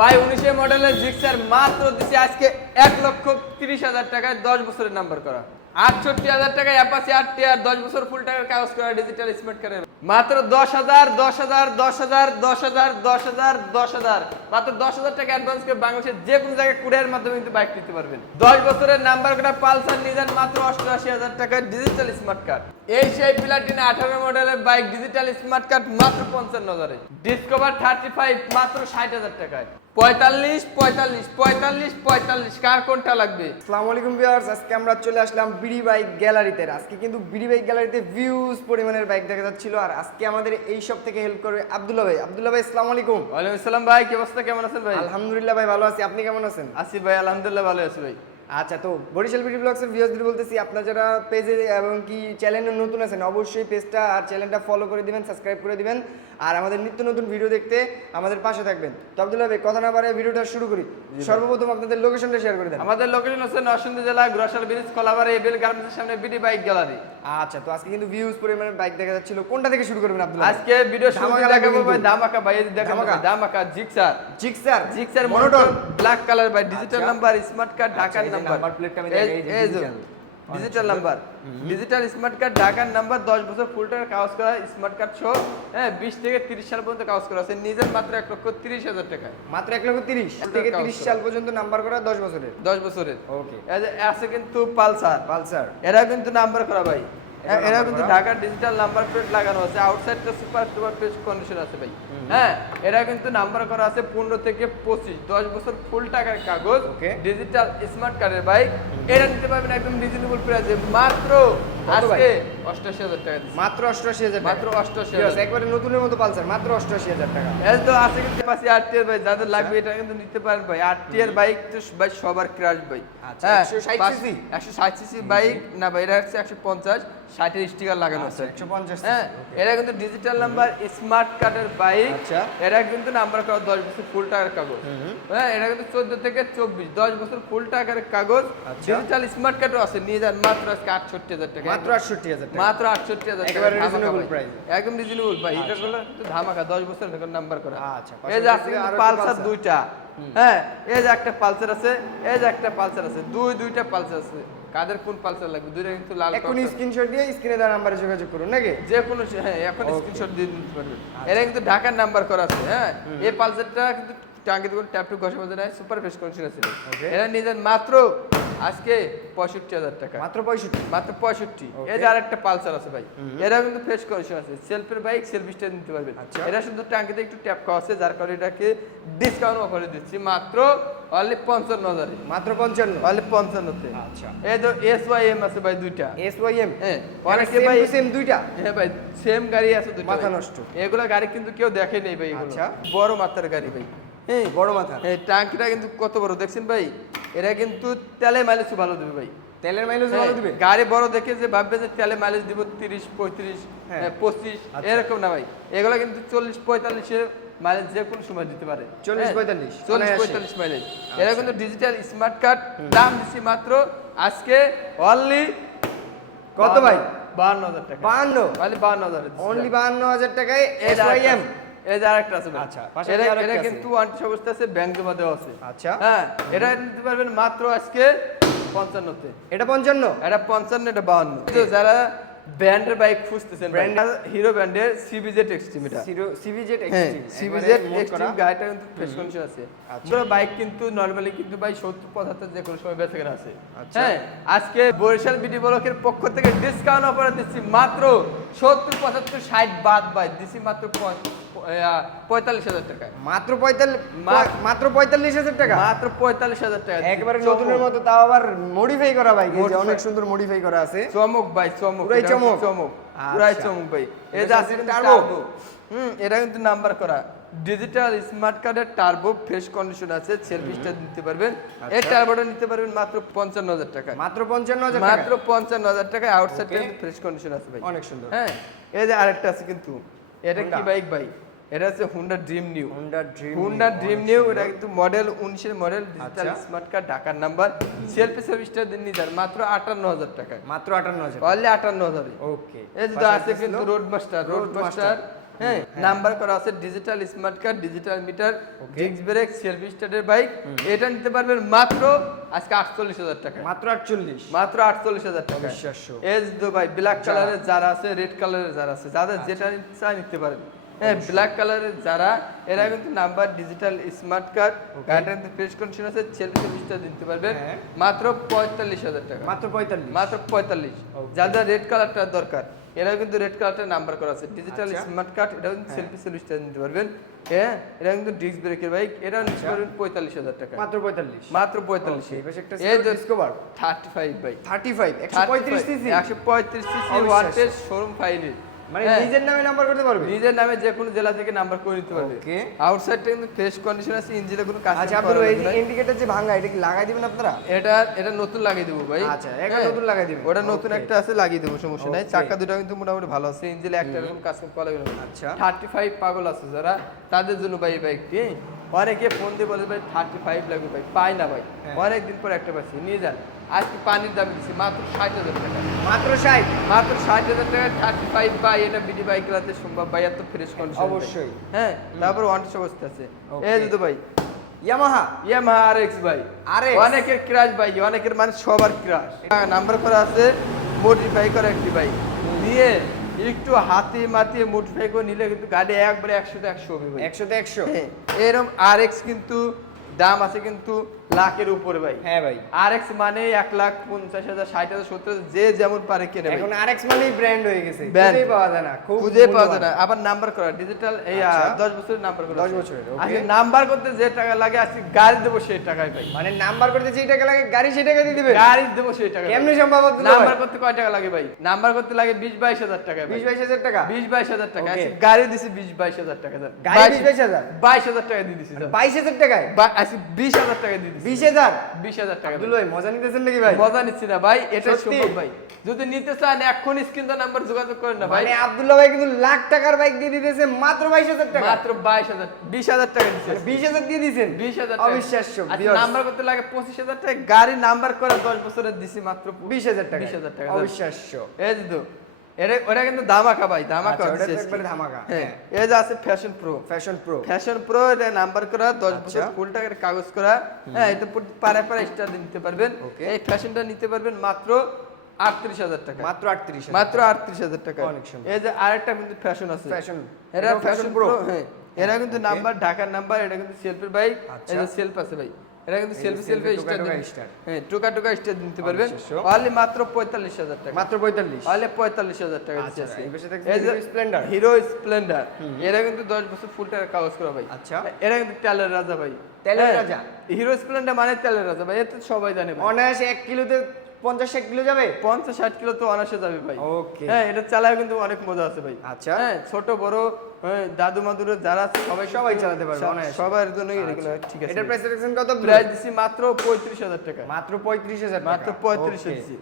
ভাই, উনিশে মডেলের জিক্সার মাত্র দিচ্ছে আজকে এক লক্ষ তিরিশ হাজার টাকায় দশ বছরের নাম্বার করা। আটষট্টি হাজার টাকায় অ্যাপাসি আটটি আর দশ বছর ফুল টাকার কাগজ করা ডিজিটাল স্মার্ট কার্ডের মাত্র দশ হাজার দশ হাজার দশ হাজার দশ হাজার দশ হাজার দশ হাজার। মাত্র দশ হাজার টাকা অ্যাডভান্স করে বাংলাদেশের যে কোনো জায়গায় কুরিয়ার মাধ্যমে কিন্তু বাইক নিতে পারবেন। দশ বছরের নাম্বার করা পালসার নিয়ে মাত্র অষ্টআশি হাজার টাকায় ডিজিটাল স্মার্ট কার্ড এই সেই প্লাটিনা আঠারো মডেলের বাইক ডিজিটাল স্মার্ট কার্ড মাত্র পঞ্চান্ন হাজারে। ডিসকভার থার্টি ফাইভ মাত্র ষাট হাজার টাকায়। পঁয়তাল্লিশ পঁয়তাল্লিশ পঁয়তাল্লিশ পঁয়তাল্লিশ। কার কোনটা লাগবে? আসসালামু আলাইকুম ভিউয়ার্স আজকে আমরা চলে আসলাম বিডি বাইক গ্যালারিতে। আজকে কিন্তু বিডি বাইক গ্যালারিতে ভিউজ পরিমাণের বাইক দেখা যাচ্ছিল। আর আজকে আমাদের এই সব থেকে হেল্প করবে আব্দুল্লাহ ভাই। আব্দুল্লাহ ভাই আসসালামু আলাইকুম। ওয়ালাইকুম আসসালাম ভাই কি অবস্থা? কেমন আছেন ভাই? আলহামদুলিল্লাহ ভাই ভালো আছি। আপনি কেমন আছেন? আসি ভাই আলহামদুলিল্লাহ ভালো আছি ভাই। আচ্ছা তো বরিশাল বিডি ব্লগসের ভিউয়ার্সদের বলতেছি আপনারা যারা পেজে এবং কি চ্যানেলে নতুন আছেন অবশ্যই পেজটা আর চ্যানেলটা ফলো করে দিবেন সাবস্ক্রাইব করে দিবেন। আর আমাদের নিত্য নতুন ভিডিও দেখতে আমাদের পাশে থাকবেন। তো আব্দুল্লাহ ভাই কথা না বাড়ে ভিডিওটা শুরু করি। সর্বপ্রথম আপনাদের লোকেশনটা শেয়ার করে দেন। আমাদের লোকেশন হচ্ছে নরসিংদী জেলা গ্রসাল ব্রিজ কলাবাড়ি এবেল গার্মেন্টসের সামনে বিডি বাইক গ্যালারি আচ্ছা তো আজকে কিন্তু ভিউজ পরিমাণের বাইক দেখা যাচ্ছিল। কোনটা থেকে শুরু করবেন আব্দুল্লাহ ভাই? আজকে ভিডিও শুরু লাগবে দেখাবো ভাই। ধামাকা ভাই দেখাবো ধামাকা? Gixxer. Gixxer? Gixxer monotone black colour ভাই ডিজিটাল। নাম্বার স্মার্ট কার্ড যে নাম্বার। এই যে digital number digital smart card ঢাকার নাম্বার দশ বছর ফুল টাকা কাগজ করা স্মার্ট কার্ড সহ হ্যাঁ বিশ থেকে তিরিশ সাল পর্যন্ত কাগজ করা আছে। নিজের মাত্র এক লক্ষ তিরিশ হাজার টাকা। মাত্র এক লক্ষ তিরিশ? থেকে তিরিশ সাল পর্যন্ত নাম্বার করা দশ বছরের। দশ বছরের। ওকে আছে কিন্তু পালসার। পালসার। এরা কিন্তু নাম্বার করা ভাই। এরা কিন্তু করা? ঢাকার ডিজিটাল নাম্বার প্লেট লাগানো আছে আউটসাইডটা সুপার সুপার পেজ কন্ডিশন আছে ভাই হ্যাঁ এরা কিন্তু নাম্বার করা আছে পনেরো থেকে পঁচিশ দশ বছর ফুল টাকার কাগজ ডিজিটাল স্মার্ট কার্ডের বাইক এরা নিতে পারবেন একদম রিজনেবল প্রাইসে মাত্র? আজকে অষ্টাশি হাজার টাকা মাত্র অষ্টআশি হাজার মাত্র অষ্টআশি Yes, হাজার। একবারে নতুনের মতো পালসার মাত্র অষ্টআশি হাজার টাকা। এই তো আছে কিন্তু পাশে আট টিয়ার ভাই যাদের আচ্ছা। লাগবে এটা কিন্তু নিতে পারেন ভাই। বাইক তো ভাই সবার ক্রাশ ভাই। আচ্ছা, 160 cc? একশো ষাট সিসি বাইক। না ভাই এটা হচ্ছে একশো পঞ্চাশ। ষাটের স্টিকার লাগানো আছে। একশো পঞ্চাশ হ্যাঁ এটা কিন্তু ডিজিটাল নাম্বার স্মার্ট কার্ডের বাইক। আচ্ছা। এটা কিন্তু নাম্বার করা দশ বছর ফুল টাকার কাগজ। হ্যাঁ এটা কিন্তু চোদ্দ থেকে চব্বিশ দশ বছর ফুল টাকার কাগজ। আচ্ছা। ডিজিটাল স্মার্ট কার্ডও আছে নিয়ে যান মাত্র আজকে আটষট্টি হাজার টাকা। মাত্র আটষট্টি হাজার টাকা। মাত্র আটষট্টি হাজার টাকা একেবারে ধামাকা reasonable একদম রিজনেবল ভাই। এটা গুলো কিন্তু ধামাকা দশ বছর এখন নাম্বার করা। আচ্ছা, এই যে আছে পালসার দুইটা। হ্যাঁ এই যে একটা পালসার আছে এই যে একটা পালসার আছে দুই দুইটা পালসার আছে। কাদের কোন পালসার লাগবে? দুইটা কিন্তু লাল এখন। স্ক্রিনশট দিয়ে স্ক্রিনে দেওয়া নাম্বারে যোগাযোগ করুন নাকি? যে কোনো হ্যাঁ এখন. স্ক্রিনশট দিয়ে নিতে পারবেন। এটা কিন্তু ঢাকার নাম্বার করা আছে হ্যাঁ। এই পালসারটা কিন্তু টাঙ্গিতে কোনো ট্যাপ টু ঘষা বাজে নাই সুপার ফেস কন্ডিশন. এটা মাত্র আজকে পঁয়ষট্টি হাজার টাকা। মাত্র পঁয়ষট্টি? মাত্র পঁয়ষট্টি. এই যে আরেকটা পালসার আছে ভাই এরা কিন্তু ফ্রেশ কন্ডিশন আছে। সেলফের বাইক সেলফ স্টার্ট নিতে পারবেন। আচ্ছা। এটা শুধু টাঙ্কিতে একটু ট্যাপ খাওয়া আছে যার কারণে এটাকে ডিসকাউন্ট অফারে দিচ্ছি। মাত্র অনলি পঞ্চান্ন হাজারে। মাত্র পঞ্চান্ন। অনলি পঞ্চান্নতে। আচ্ছা। এই তো এস ওয়াই এম আছে ভাই দুইটা। এস ওয়াই এম হ্যাঁ অনেকে সেম ভাই সেম দুইটা? হ্যাঁ ভাই সেম গাড়ি আছে দুইটা মাথা নষ্ট। এগুলা গাড়ি কিন্তু কেউ দেখে নেই ভাই আচ্ছা। বড় মাত্রার গাড়ি ভাই। হ্যাঁ বড় মাথা। এই টাঙ্কিটা কিন্তু কত বড়? দেখছেন ভাই? এরা কিন্তু তেলে মাইলেজ ভালো দেবে ভাই। তেলের মাইলেজ ভালো হ্যাঁ, দিবে? গাড়ি বড় দেখে যে ভাববে যে তেলে মাইলেজ দিব তিরিশ পঁয়ত্রিশ হ্যাঁ। পঁচিশ আচ্ছা। এরকম না ভাই। এগুলো কিন্তু চল্লিশ পঁয়তাল্লিশের মাইলেজ যে কোনো সময় দিতে পারে। 40, হ্যাঁ, 45, চল্লিশ পঁয়তাল্লিশ মাইলেজ এরা কিন্তু ডিজিটাল স্মার্ট কার্ড দাম দিচ্ছি মাত্র আজকে অনলি কত ভাই? বাহান্ন হাজার টাকা। বাহান্ন অনলি বাহান্ন হাজার অনলি বাহান্ন হাজার টাকায় এস ওয়াই এম। এই যে আরেকটা আছে আচ্ছা, এটা- আরেকটা এটা আছে। কিন্তু আন্টি অবস্থা আছে ব্যাংক জমা দেওয়া আছে। আচ্ছা। হ্যাঁ এটা নিতে পারবেন মাত্র আজকে পঞ্চান্নতে। এটা পঞ্চান্ন? এটা পঞ্চান্ন এটা বাহান্ন। যারা ব্র্যান্ডের বাইক খুঁজতেছেন Brand- হিরো ব্র্যান্ডের সিবিজেড এক্সট্রিম এটা। সিভিজেট এক্সট্রিম সিবিজেড এক্সট্রিম গাড়িটা কিন্তু ফ্রেশ কন্ডিশন আছে। পুরো বাইক কিন্তু নরমালি কিন্তু ভাই সত্তর পঁচাত্তর যে কোনো সময় বেঁচে গেলে আছে। হ্যাঁ আজকে বরিশাল বিডি ব্লকের পক্ষ থেকে ডিসকাউন্ট অফার দিচ্ছি মাত্র সত্তর পঁচাত্তর ষাট বাদ বাই দিচ্ছি মাত্র পঁয়তাল্লিশ হাজার টাকায় মাত্র পঁয়তাল্লিশ মাত্র পঁয়তাল্লিশ হাজার টাকা? মাত্র পঁয়তাল্লিশ হাজার টাকা। একেবারে। নতুনের মতো তাও আবার মডিফাই করা Modify- অনেক সুন্দর মডিফাই করা আছে। চমক ভাই চমক। পুরাই চমক? চমক। পুরাই আচ্ছা। চমক ভাই। এটা আছে? টার্বো হুম এটা কিন্তু নাম্বার করা। ডিজিটাল স্মার্ট কার্ডের টার্বো ফ্রেশ কন্ডিশন আছে। সেলফ নিতে পারবেন। এই আচ্ছা। টার্বোটা নিতে পারবেন মাত্র পঞ্চান্ন হাজার টাকা। মাত্র পঞ্চান্ন হাজার মাত্র টাকা পঞ্চান্ন হাজার টাকায় আউটসাইড. কিন্তু ফ্রেশ কন্ডিশন আছে ভাই। অনেক সুন্দর। হ্যাঁ। এই যে আরেকটা আছে কিন্তু। এটা কি বাইক ভাই? এটা হচ্ছে Honda Dream new Honda Dream Honda Dream new এটা কিন্তু মডেল উনিশের মডেল ডিজিটাল আচ্ছা। স্মার্ট কার্ড ঢাকার নাম্বার সেলফি সার্ভিসটা দিন নিতে মাত্র আটান্ন হাজার টাকায়। মাত্র আটান্ন হাজার। অনলি আটান্ন হাজারে ওকে এই যে আছে কিন্তু রোড মাস্টার রোড মাস্টার হ্যাঁ নাম্বার করা আছে digital smart card digital meter disc brake selfie স্টার্টের bike এটা নিতে পারবেন মাত্র আজকে আটচল্লিশ হাজার টাকা। মাত্র আটচল্লিশ। মাত্র আটচল্লিশ হাজার টাকা। অবিশ্বাস্য। এজ দো ভাই ব্ল্যাক কালারের যারা আছে রেড কালারের যারা আছে যাদের যেটা চাই নিতে পারেন হ্যাঁ ব্ল্যাক কালারের যারা এরা কিন্তু নাম্বার ডিজিটাল স্মার্ট কার্ড গাড়িটার কিন্তু ফ্রেশ কন্ডিশন আছে সার্ভিসটা দিতে পারবেন হ্যাঁ। মাত্র পঁয়তাল্লিশ হাজার টাকা। মাত্র পঁয়তাল্লিশ। মাত্র পঁয়তাল্লিশ। যাদের রেড কালারটা দরকার এরা কিন্তু রেড কালারটা নাম্বার করা আছে। ডিজিটাল। স্মার্ট কার্ড এটা কিন্তু সেলফি সার্ভিসটা নিতে পারবেন। হ্যাঁ এটা কিন্তু ডিস্ক ব্রেকের বাইক এটা নিতে। পারবেন পঁয়তাল্লিশ হাজার টাকা। মাত্র পঁয়তাল্লিশ। মাত্র পঁয়তাল্লিশ। এই Discover thirty five bike thirty five একশো পঁয়ত্রিশ সিসি একশো পঁয়ত্রিশ সিসি। ওয়াটের শোরুম ফাইনাল মানে নিজের নামে নাম্বার করতে পারবে? নিজের নামে যে কোনো জেলা থেকে নাম্বার করে নিতে পারবে। Okay. আউটসাইডটা কিন্তু ফ্রেশ কন্ডিশন আছে ইঞ্জিনে কোনো কাজ আচ্ছা আব্দুল এই ইন্ডিকেটর যে ভাঙা এটা কি লাগাই দিবেন আপনারা? এটা এটা নতুন লাগিয়ে দেবো ভাই। আচ্ছা, একটা হ্যাঁ, নতুন লাগাই দিবেন। ওটা নতুন একটা আছে লাগিয়ে দেবো সমস্যা নাই। চাকা দুটো কিন্তু মোটামুটি ভালো আছে ইঞ্জিনে একটা এরকম কাজ করতে পারবে আচ্ছা। থার্টি ফাইভ পাগল আছে যারা তাদের জন্য ভাই বাইকটি অনেকে ফোন দিয়ে বলে ভাই থার্টি ফাইভ লাগবে ভাই। পাই না ভাই। হ্যাঁ। অনেক দিন পর একটা পাচ্ছি। নিয়ে যান। আজকে পানির দাম দিচ্ছি মাত্র ষাট হাজার টাকা। মাত্র ষাট? মাত্র ষাট হাজার টাকা থার্টি ফাইভ বাই এটা বিডি বাইক রাতে সম্ভব ভাই এত ফ্রেশ কন্ডিশন অবশ্যই। হ্যাঁ তারপর ওয়ান অবস্থা আছে. এই দুটো ভাই। ইয়ামাহা ইয়ামাহা আর এক্স ভাই। অনেকের ক্রাশ ভাই অনেকের মানে সবার ক্রাশ নাম্বার করা আছে মডিফাই করা একটি বাইক নিয়ে একটু হাতে মাতিয়ে মডিফাই করে নিলে কিন্তু গাড়ি একবারে একশোতে একশো হবে একশো? হ্যাঁ, এরকম আর এক্স কিন্তু দাম আছে কিন্তু লাখের উপরে ভাই। হ্যাঁ ভাই। আর এক্স মানে এক লাখ পঞ্চাশ হাজার ষাট হাজার সত্তর হাজার, যে যেমন পারে কেনে। এখন আরএক্স মানেই ব্র্যান্ড হয়ে গেছে। খুঁজেই পাওয়া যায় না খুব খুঁজে পাওয়া যায় না। আবার নাম্বার করা ডিজিটাল এই আচ্ছা। দশ বছরের নাম্বার করা 10 বছরের। আজকে নাম্বার করতে যে টাকা লাগে আজকে গাড়ি দেবো সেই টাকায় ভাই। মানে নাম্বার করতে যেই টাকা লাগে গাড়ি সেই টাকা দিয়ে দিবে গাড়ি দেবো সেই টাকা কেমনি সম্ভব নাম্বার করতে কয় টাকা লাগে ভাই? নাম্বার করতে লাগে বিশ বাইশ হাজার টাকা বিশ বাইশ হাজার টাকা? বিশ বাইশ হাজার টাকা। গাড়ি দিছি বিশ বাইশ হাজার টাকা গাড়ি বিশ বাইশ হাজার? বাইশ হাজার টাকা দিয়ে দিছি স্যার বাইশ হাজার টাকায়? আজকে বিশ হাজার টাকা দিয়ে দিছি। বিশ হাজার? টাকা আব্দুল ভাই মজা নিতেছেন নাকি ভাই? মজা নিচ্ছি না ভাই এটা সম্ভব ভাই। যদি নিতে চান এখন স্ক্রিন তো নাম্বার যোগাযোগ করেন না ভাই। মানে আব্দুল্লাহ ভাই কিন্তু লাখ টাকার বাইক দিয়ে দিতেছে মাত্র বাইশ হাজার টাকা। মাত্র বাইশ হাজার বিশ হাজার টাকা দিচ্ছে মানে বিশ হাজার দিয়ে বিশ হাজার অবিশ্বাস্য নাম্বার করতে লাগে পঁচিশ হাজার টাকা। গাড়ি নাম্বার করে দশ বছরের দিছি মাত্র বিশ হাজার টাকা। বিশ হাজার টাকা। অবিশ্বাস্য। এই এটা ওটা কিন্তু দামাকা ভাই দামাকা আচ্ছা, একবারে ধামাকা, হ্যাঁ হ্যাঁ। এই যে আছে Fashion Pro Fashion Pro Fashion Pro এটা নাম্বার করা দশ বছর আচ্ছা। ফুল টাকার কাগজ করা। হ্যাঁ এটা পারে পারে স্টার নিতে পারবেন। এই ফ্যাশনটা নিতে পারবেন মাত্র আটত্রিশ হাজার টাকা। মাত্র আটত্রিশ মাত্র আটত্রিশ হাজার টাকা। অনেক। এই যে আরেকটা কিন্তু ফ্যাশন আছে। ফ্যাশন এরা ফ্যাশন প্রো হ্যাঁ। এরা কিন্তু নাম্বার ঢাকার নাম্বার এটা কিন্তু সেলফের বাইক। সেলফ আছে ভাই। এরা কিন্তু সেলফি সেলফি স্টার টোকা হ্যাঁ টোকা টোকা স্টার দিতে পারবেন। অনলি মাত্র পঁয়তাল্লিশ হাজার টাকা। মাত্র পঁয়তাল্লিশ। অনলি পঁয়তাল্লিশ হাজার টাকা আচ্ছা, Hero Splendor। Hero Splendor. এরা কিন্তু দশ বছর ফুল টাকার কাগজ করা ভাই। আচ্ছা। এরা কিন্তু রাজা ভাই। হ্যাঁ, রাজা? হিরো স্প্লেন্ডার মানে তেলের রাজা ভাই এটা সবাই জানে অনায়াসে এক কিলোতে পঞ্চাশ ষাট কিলো যাবে? পঞ্চাশ ষাট কিলো তো অনাসে যাবে ভাই। Okay. হ্যাঁ এটা চালায় কিন্তু অনেক মজা আছে ভাই। আচ্ছা। হ্যাঁ ছোট বড় দাদু মাদুরের যারা আছে সবাই সবাই চালাতে পারবে, সবার জন্য এগুলো ঠিক আছে। এটার প্রাইস রাখছেন কত? প্রাইস দিছি মাত্র পঁয়ত্রিশ হাজার টাকা। মাত্র পঁয়ত্রিশ হাজার মাত্র পঁয়ত্রিশ Okay. দিচ্ছি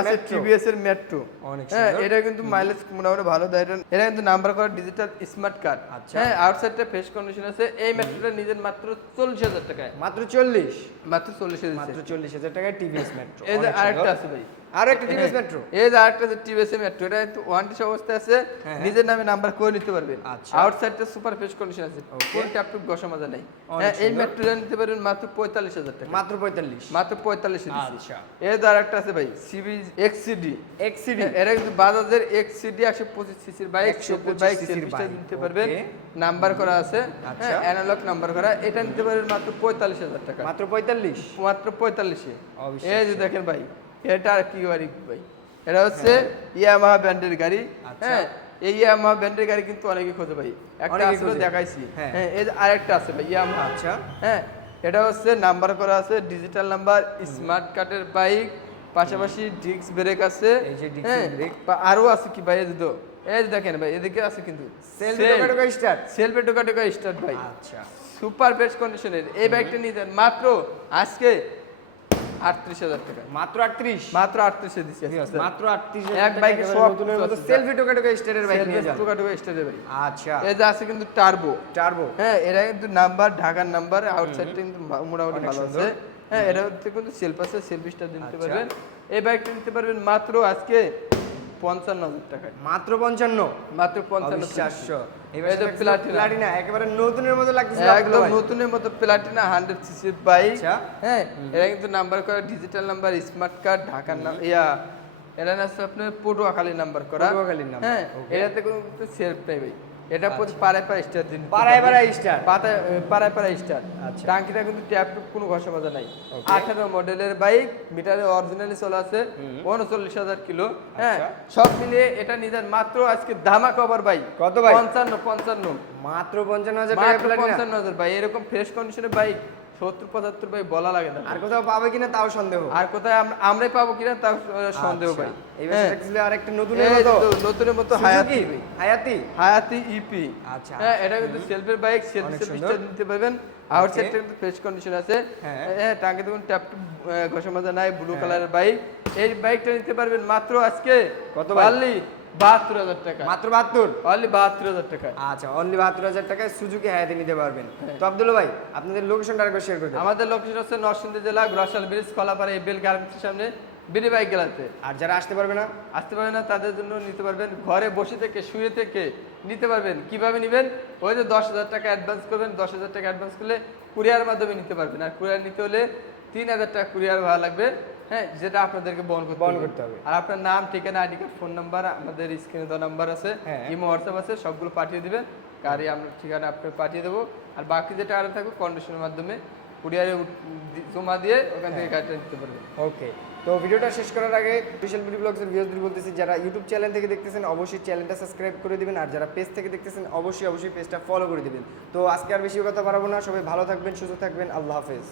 আছে টিভিএস এর মেট্রো অনেক হ্যাঁ সুন্দর। এটা কিন্তু মাইলেজ মোটামুটি ভালো দেয় এটা- কিন্তু নাম্বার করা ডিজিটাল স্মার্ট কার্ড আচ্ছা। হ্যাঁ আউটসাইডটা ফেস কন্ডিশন আছে। এই মেট্রোটা নিজের মাত্র চল্লিশ হাজার টাকায়। মাত্র চল্লিশ? মাত্র চল্লিশ হাজার মাত্র চল্লিশ হাজার টাকায় টিভিএস মেট্রো এই যে আরেকটা আছে ভাই। আরও একটা টিভিএস মেট্রো এই যে আরেকটা আছে টিভিএস মেট্রো এটা কিন্তু ওয়ারেন্টি অবস্থায় আছে। হ্যাঁ। নিজের নামে নাম্বার করে নিতে পারবেন। আচ্ছা। আউটসাইডটা সুপার ফেস কন্ডিশন আছে। কোন ট্যাপটুপ ঘষা মজা নাই। হ্যাঁ এই মেট্রোটা নিতে পারবেন মাত্র পঁয়তাল্লিশ হাজার টাকা। মাত্র পঁয়তাল্লিশ। মাত্র পঁয়তাল্লিশ আচ্ছা। এই যে আরেকটা আছে ভাই সিবি এক্সিডি এক্সিডি এরা কিন্তু বাজাজের এক্সিডি একশো পঁচিশ সিসির বাইক বাইক নিতে পারবেন। নাম্বার করা আছে। আচ্ছা। হ্যাঁ অ্যানালগ নাম্বার করা। এটা নিতে পারবেন মাত্র পঁয়তাল্লিশ হাজার টাকা। মাত্র পঁয়তাল্লিশ। মাত্র পঁয়তাল্লিশে। এই যে দেখেন ভাই এটা আর কি গাড়ি ভাই? এটা হচ্ছে ইয়ামাহা ব্র্যান্ডের গাড়ি। আচ্ছা। হ্যাঁ এই ইয়ামাহা ব্র্যান্ডের গাড়ি কিন্তু অনেকে খোঁজে ভাই। একটা আসলে দেখাইছি। হ্যাঁ। হ্যাঁ এই আরেকটা আছে ভাই ইয়ামাহা। আচ্ছা। হ্যাঁ এটা হচ্ছে নাম্বার করা আছে ডিজিটাল নাম্বার স্মার্ট কার্ডের বাইক পাশাপাশি ডিস্ক ব্রেক আছে। এই যে disc হ্যাঁ, আরও আছে কি ভাই এই তো এই দেখেন ভাই এদিকে আছে কিন্তু। সেলফি টোকা টোকা স্টার্ট। সেলফে টোকা টোকা স্টার্ট ভাই। আচ্ছা। সুপার বেস্ট কন্ডিশনের। এই বাইকটা নিয়ে যান। মাত্র আজকে আটত্রিশ হাজার টাকা। মাত্র আটত্রিশ? মাত্র আটত্রিশে দিচ্ছি মাত্র আটত্রিশ এক বাইকে সব নতুনের কিছু মতো আছে। সেলফি টোকা টোকা স্টারের বাইক টোকা টোকা স্টার্টের ভাই আচ্ছা। আছে কিন্তু টার্বো টার্বো হ্যাঁ এরা কিন্তু নাম্বার ঢাকার নাম্বার আউটসাইডটা কিন্তু মোটামুটি ভালো আছে। হ্যাঁ এরা হচ্ছে কিন্তু সেলফ আছে সেলফ স্টার নিতে আচ্ছা। পারবেন। এই বাইকটা নিতে পারবেন মাত্র আজকে পঞ্চান্ন হাজার টাকায় মাত্র পঞ্চান্ন? মাত্র পঞ্চান্ন চারশো। এবার প্লাটিনা প্লাটিনা একেবারে নতুনের মতো লাগতেছে একদম নতুনের মতো প্লাটিনা হান্ড্রেড সিসি বাইক। হ্যাঁ এটা কিন্তু নাম্বার করা ডিজিটাল নাম্বার স্মার্ট কার্ড ঢাকার নাম ইয়া এটা না আপনার পটুয়াখালী নাম্বার করা। হ্যাঁ আচ্ছা। এটাতে কোনো সেলফ নেই ভাই এটা প্রতি পাড়ায় পাড়ায় স্টার দিন। পাড়ায় পাড়ায় স্টার। পাড়ায় পাড়ায় স্টার। আচ্ছা। টাঙ্কিটা কিন্তু ট্যাপ টুপ কোনো ঘষা মাজা নাই. আঠারো মডেলের বাইক মিটারে অরিজিনালি চলে আছে উনচল্লিশ হাজার কিলো হ্যাঁ? আচ্ছা। সব মিলিয়ে এটা নিজের মাত্র আজকে ধামা কভার বাইক কত ভাই? পঞ্চান্ন পঞ্চান্ন। মাত্র পঞ্চান্ন হাজার পঞ্চান্ন হাজার ভাই। এরকম ফ্রেশ কন্ডিশনের বাইক। সত্তর পঁচাত্তর ভাই বলা লাগে না। আর কোথাও পাবে কিনা তাও সন্দেহ। আর কোথায় আমরাই পাবো কিনা তার সন্দেহ ভাই। এবার হ্যাঁ। সেটা ছিল আরেকটা নতুন এই নতুনের মতো হায়াতি হায়াতি হায়াতি ইপি আচ্ছা। হ্যাঁ এটা কিন্তু সেলফের বাইক সেলফ অনেক নিতে পারবেন। আউটসাইডটা কিন্তু ফ্রেশ কন্ডিশন আছে। হ্যাঁ। টাঙ্গে দেখুন ট্যাপ ঘষা মাজা নাই ব্লু কালারের বাইক এই বাইকটা নিতে পারবেন মাত্র আজকে কত? পারলি বাহাত্তর হাজার টাকা। মাত্র বাহাত্তর? পারলি বাহাত্তর হাজার টাকা আচ্ছা অনলি বাহাত্তর হাজার টাকায় সুজুকি হায়াতে নিতে পারবেন। তো আব্দুল্লা ভাই আপনাদের লোকেশনটা আরেকবার শেয়ার করে দেন। আমাদের লোকেশন হচ্ছে নরসিংদী জেলা গ্রসাল ব্রিজ কলাপাড়া এবেল গার্মেন্টসের সামনে বিডি বাইক গেলাতে। আর যারা আসতে পারবে না? আসতে পারবেন না তাদের জন্য নিতে পারবেন ঘরে বসে থেকে শুয়ে থেকে নিতে পারবেন। কীভাবে নেবেন? ওই যে দশ হাজার টাকা অ্যাডভান্স করবেন দশ হাজার টাকা অ্যাডভান্স করলে কুরিয়ার মাধ্যমে নিতে পারবেন। আর কুরিয়ার নিতে হলে তিন হাজার টাকা কুরিয়ার ভাড়া লাগবে। হ্যাঁ যেটা আপনাদেরকে বহন করতে বহন করতে হবে। আর আপনার নাম ঠিকানা আইডি কার্ড ফোন নাম্বার আমাদের স্ক্রিনে দেওয়া নাম্বার আছে হ্যাঁ। ইমো হোয়াটসঅ্যাপ আছে সবগুলো পাঠিয়ে দিবেন। গাড়ি আমরা ঠিকানা আপনাকে পাঠিয়ে দেবো। আর বাকি যেটা আরও থাকবে কন্ডিশনের মাধ্যমে কুরিয়ারে জমা দিয়ে ওখান থেকে গাড়িটা নিতে পারবেন। ওকে। তো ভিডিওটা শেষ করার আগে স্পেশাল বিডি ব্লগসের ভিউয়ারদের বলতেছি যারা ইউটিউব চ্যানেল থেকে দেখতেছেন অবশ্যই চ্যানেলটা সাবস্ক্রাইব করে দিবেন। আর যারা পেজ থেকে দেখতেছেন অবশ্যই অবশ্যই পেজটা ফলো করে দিবেন। তো আজকে আর বেশি কথা বাড়াবো না। সবাই ভালো থাকবেন সুস্থ থাকবেন। আল্লাহ হাফেজ।